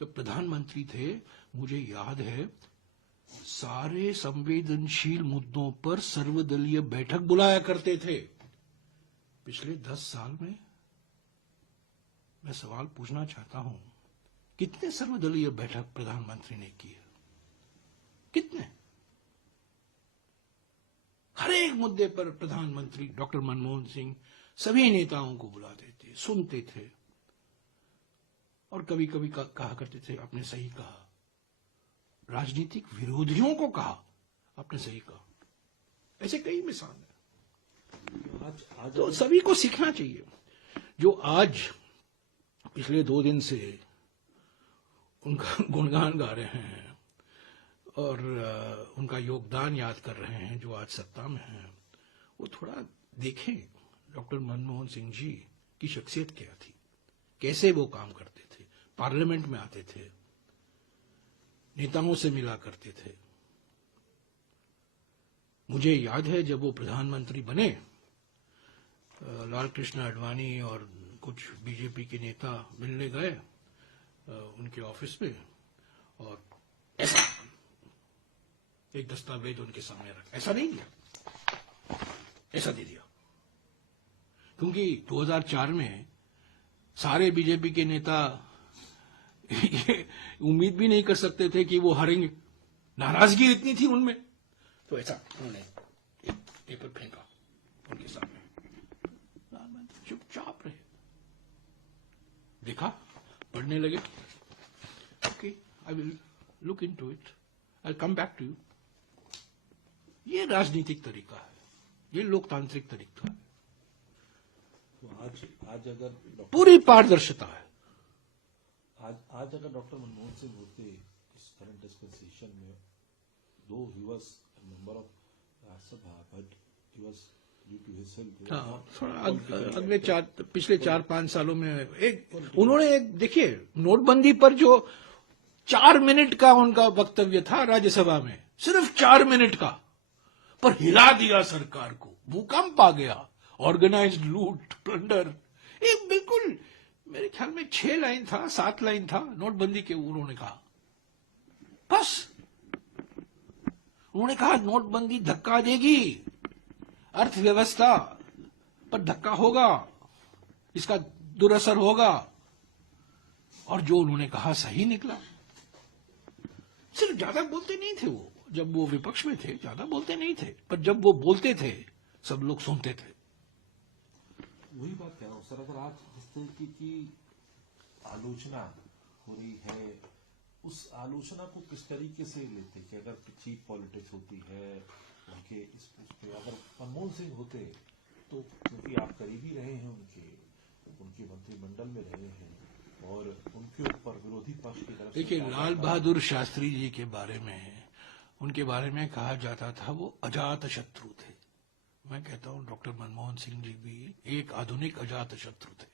जब प्रधानमंत्री थे, मुझे याद है सारे संवेदनशील मुद्दों पर सर्वदलीय बैठक बुलाया करते थे। पिछले 10 साल में मैं सवाल पूछना चाहता हूं, कितने सर्वदलीय बैठक प्रधानमंत्री ने की है? कितने? हर एक मुद्दे पर प्रधानमंत्री डॉक्टर मनमोहन सिंह सभी नेताओं को बुलाते थे, सुनते थे और कभी कभी कहा करते थे आपने सही कहा। राजनीतिक विरोधियों को कहा आपने सही कहा। ऐसे कई मिसाल है। आज तो सभी को सीखना चाहिए। जो आज पिछले 2 दिन से उनका गुणगान गा रहे हैं और उनका योगदान याद कर रहे हैं, जो आज सत्ता में हैं, वो थोड़ा देखें डॉक्टर मनमोहन सिंह जी की शख्सियत क्या थी, कैसे वो काम करते थे, पार्लियामेंट में आते थे, नेताओं से मिला करते थे। मुझे याद है जब वो प्रधानमंत्री बने, लाल कृष्ण आडवाणी और कुछ बीजेपी के नेता मिलने गए उनके ऑफिस में और ऐसा एक दस्तावेज उनके सामने रखा। ऐसा नहीं दिया, ऐसा दे दिया, क्योंकि 2004 में सारे बीजेपी के नेता ये उम्मीद भी नहीं कर सकते थे कि वो हारेंगे। नाराजगी इतनी थी उनमें, तो ऐसा उन्होंने एक पेपर फेंका उनके सामने। चुपचाप रहे, देखा, पढ़ने लगे। Okay, I will look into it, I come back to you. ये राजनीतिक तरीका है, ये लोकतांत्रिक तरीका है। तो आज अगर पूरी पारदर्शिता है। आज अगर डॉक्टर मनमोहन सिंह होते इस करंट डिस्पेंसेशन में, though he was member of Rajya Sabha but he was due to his health, थोड़ा अगले पिछले 4-5 सालों में उन्होंने देखिए नोटबंदी पर जो 4 मिनट का उनका वक्तव्य था राज्यसभा में, सिर्फ 4 मिनट का, पर हिला दिया सरकार को। भूकंप आ गया, ऑर्गेनाइज्ड लूट, प्लंडर। एक बिल्कुल मेरे ख्याल में 6 लाइन था, 7 लाइन था नोटबंदी के। उन्होंने कहा, बस उन्होंने कहा नोटबंदी धक्का देगी अर्थव्यवस्था पर, धक्का होगा, इसका दुरअसर होगा। और जो उन्होंने कहा सही निकला। सिर्फ ज्यादा बोलते नहीं थे वो, जब वो विपक्ष में थे ज्यादा बोलते नहीं थे, पर जब वो बोलते थे सब लोग सुनते थे। वही बात कह रहा हूं सर, अगर आज जिस तरीके की आलोचना हो रही है, उस आलोचना को किस तरीके से लेते कि अगर चीप पॉलिटिक्स होती है उनके इस पे, अगर मनमोहन सिंह होते तो, क्योंकि आप करीबी रहे हैं उनके मंत्रिमंडल में रहे हैं और उनके ऊपर विरोधी पक्ष की तरफ। देखिए, लाल बहादुर शास्त्री जी के बारे में, उनके बारे में कहा जाता था वो अजात शत्रु थे। मैं कहता हूं डॉक्टर मनमोहन सिंह जी भी एक आधुनिक अजात शत्रु थे।